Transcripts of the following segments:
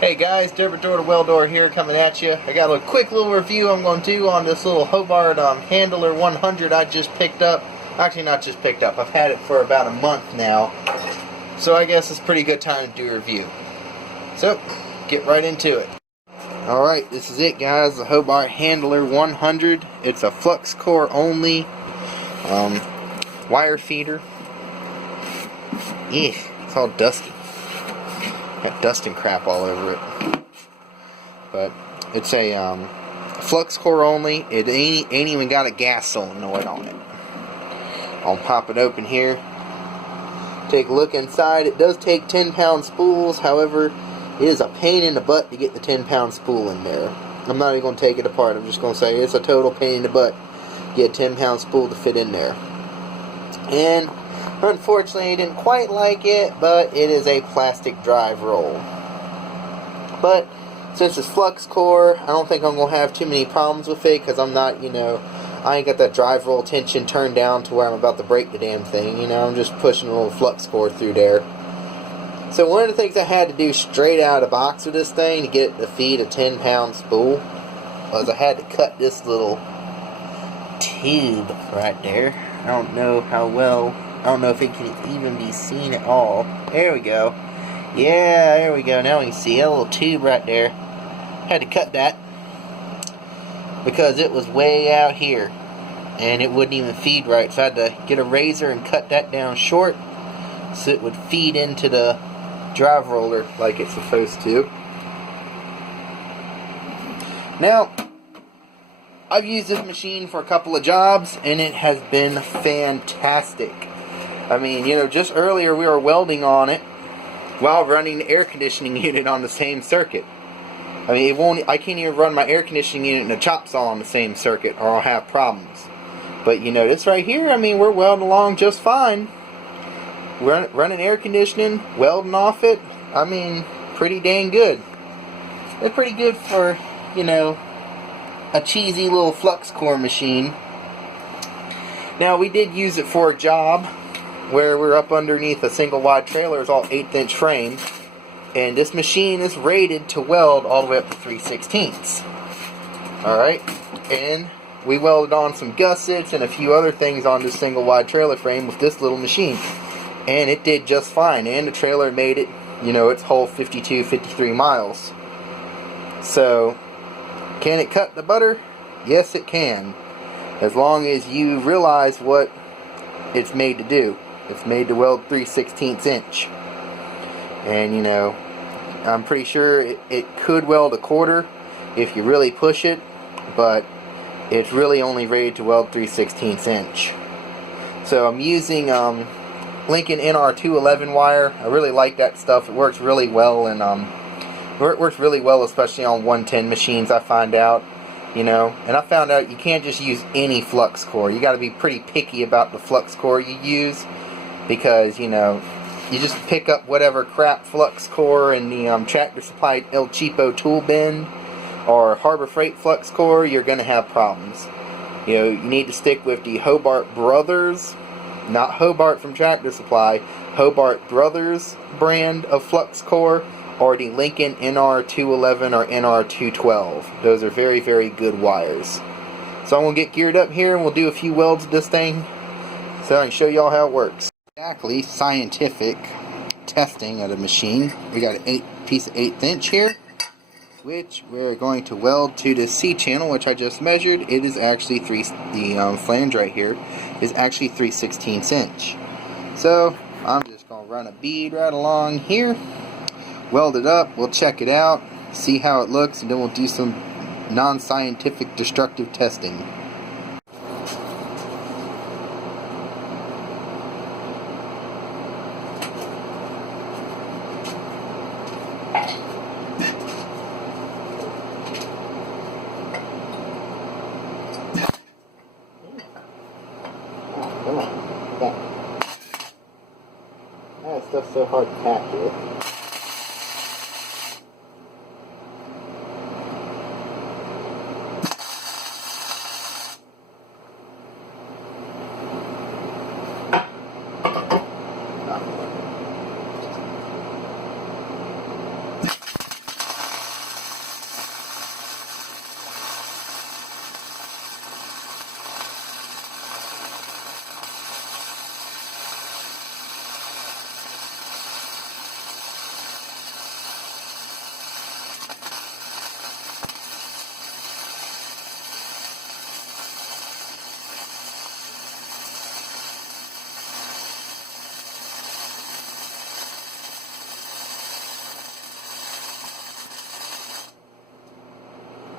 Hey guys, Derby Door to Weldor here coming at you. I got a quick little review I'm going to do on this little Hobart Handler 100 I just picked up. Actually not just picked up, I've had it for about a month now. So I guess it's a pretty good time to do a review. So, get right into it. Alright, this is it guys, the Hobart Handler 100. It's a flux core only wire feeder. It's all dusty. Got dust and crap all over it. But it's a flux core only. It ain't even got a gas solenoid on it. I'll pop it open here. Take a look inside. It does take 10-pound spools. However, it is a pain in the butt to get the 10-pound spool in there. I'm not even going to take it apart. I'm just going to say it's a total pain in the butt to get a 10-pound spool to fit in there. And unfortunately, I didn't quite like it, but it is a plastic drive roll. But since it's flux core, I don't think I'm going to have too many problems with it, because I'm not, I ain't got that drive roll tension turned down to where I'm about to break the damn thing. I'm just pushing a little flux core through there. So one of the things I had to do straight out of the box with this thing to get it to feed a 10-pound spool was I had to cut this little tube right there. I don't know how well, I don't know if it can even be seen at all. There we go. Yeah, there we go. Now we can see a little tube right there. Had to cut that because it was way out here and it wouldn't even feed right. So I had to get a razor and cut that down short so it would feed into the drive roller like it's supposed to. Now, I've used this machine for a couple of jobs and it has been fantastic. I mean, just earlier we were welding on it while running the air conditioning unit on the same circuit. I mean, I can't even run my air conditioning unit and a chop saw on the same circuit or I'll have problems. But this right here, I mean, we're welding along just fine. We're running air conditioning, welding off it. I mean, pretty dang good. It's pretty good for, a cheesy little flux core machine. Now, we did use it for a job where we're up underneath a single wide trailer. It's all 1/8" frame. And this machine is rated to weld all the way up to 3/16. Alright, and we welded on some gussets and a few other things on this single wide trailer frame with this little machine. And it did just fine. And the trailer made it, its whole 52, 53 miles. So, can it cut the butter? Yes, it can. As long as you realize what it's made to do. It's made to weld 3/16 inch. And, I'm pretty sure it could weld a quarter if you really push it. But it's really only rated to weld 3/16 inch. So I'm using Lincoln NR211 wire. I really like that stuff. It works really well, and it works really well, especially on 110 machines. I find out, and I found out you can't just use any flux core. You got to be pretty picky about the flux core you use, because you just pick up whatever crap flux core in the Tractor Supply El Cheapo tool bin or Harbor Freight flux core. You're gonna have problems. You need to stick with the Hobart Brothers. Not Hobart from Tractor Supply, Hobart Brothers brand of flux core, or the Lincoln NR211 or NR212. Those are very, very good wires. So I'm going to get geared up here and we'll do a few welds of this thing so I can show y'all how it works. Exactly scientific testing of the machine. We got a piece of 1/8 inch here, which we're going to weld to the C channel, which I just measured. It is actually the flange right here is actually 3/16 inch. So I'm just going to run a bead right along here, weld it up, we'll check it out, see how it looks, and then we'll do some non-scientific destructive testing. That stuff's so hard to tap with.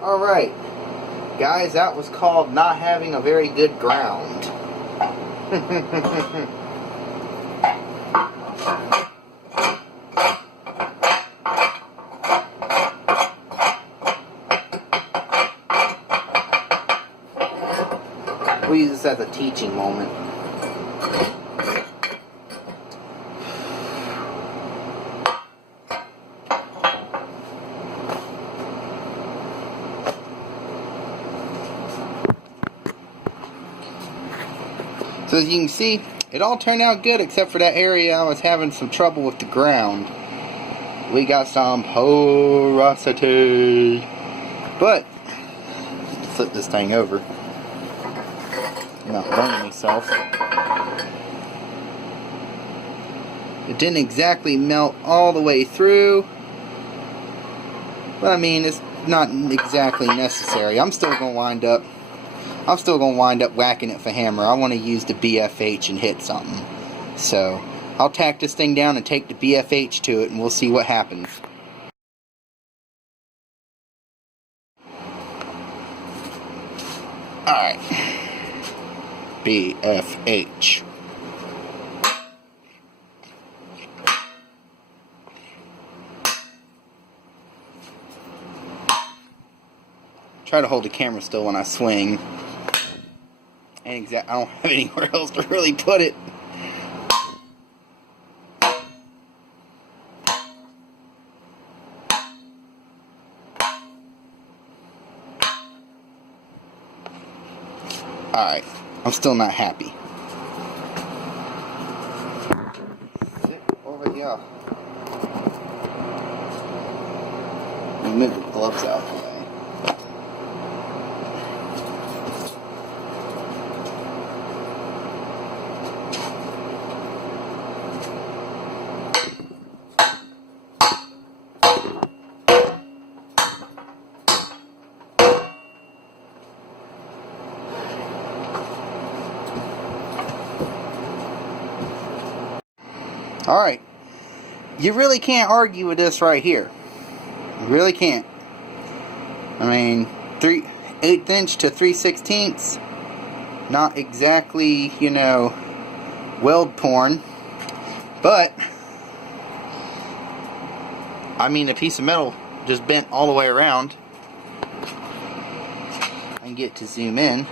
Alright, guys, that was called not having a very good ground. We'll use this as a teaching moment. So as you can see, it all turned out good except for that area I was having some trouble with the ground. We got some porosity. But, flip this thing over. I'm not burning myself. It didn't exactly melt all the way through. But I mean, it's not exactly necessary. I'm still going to wind up whacking it for hammer. I want to use the BFH and hit something. So, I'll tack this thing down and take the BFH to it and we'll see what happens. Alright. BFH. Try to hold the camera still when I swing. I don't have anywhere else to really put it. Alright, I'm still not happy. Sit over here. Move the gloves out of the way. Alright, you really can't argue with this right here. You really can't. I mean, 1/8 inch to 3/16, not exactly, you know, weld porn, but, I mean, a piece of metal just bent all the way around. I can get to zoom in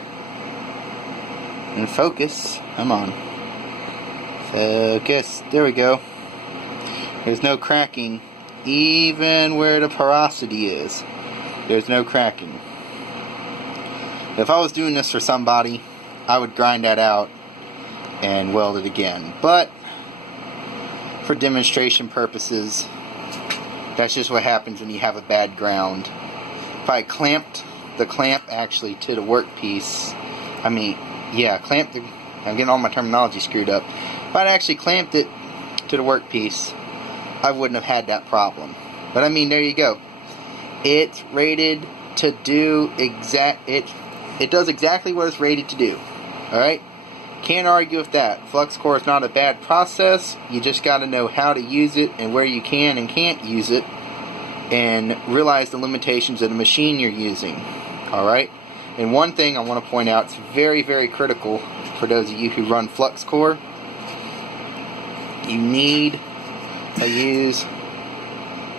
and focus. Come on. Focus. There we go. There's no cracking. Even where the porosity is, there's no cracking. If I was doing this for somebody, I would grind that out and weld it again. But for demonstration purposes, that's just what happens when you have a bad ground. If I clamped the clamp actually to the workpiece, I'm getting all my terminology screwed up. If I'd actually clamped it to the workpiece, I wouldn't have had that problem. But I mean, there you go. It's rated to do it does exactly what it's rated to do. Alright? Can't argue with that. Flux core is not a bad process. You just got to know how to use it and where you can and can't use it, and realize the limitations of the machine you're using. Alright? And one thing I want to point out, it's very, very critical for those of you who run flux core. You need to use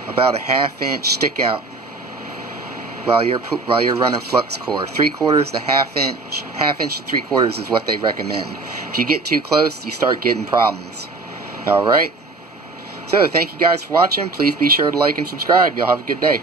about a 1/2 inch stick out while you're running flux core. 3/4 to 1/2 inch, 1/2 inch to 3/4 is what they recommend. If you get too close, you start getting problems. Alright? So, thank you guys for watching. Please be sure to like and subscribe. Y'all have a good day.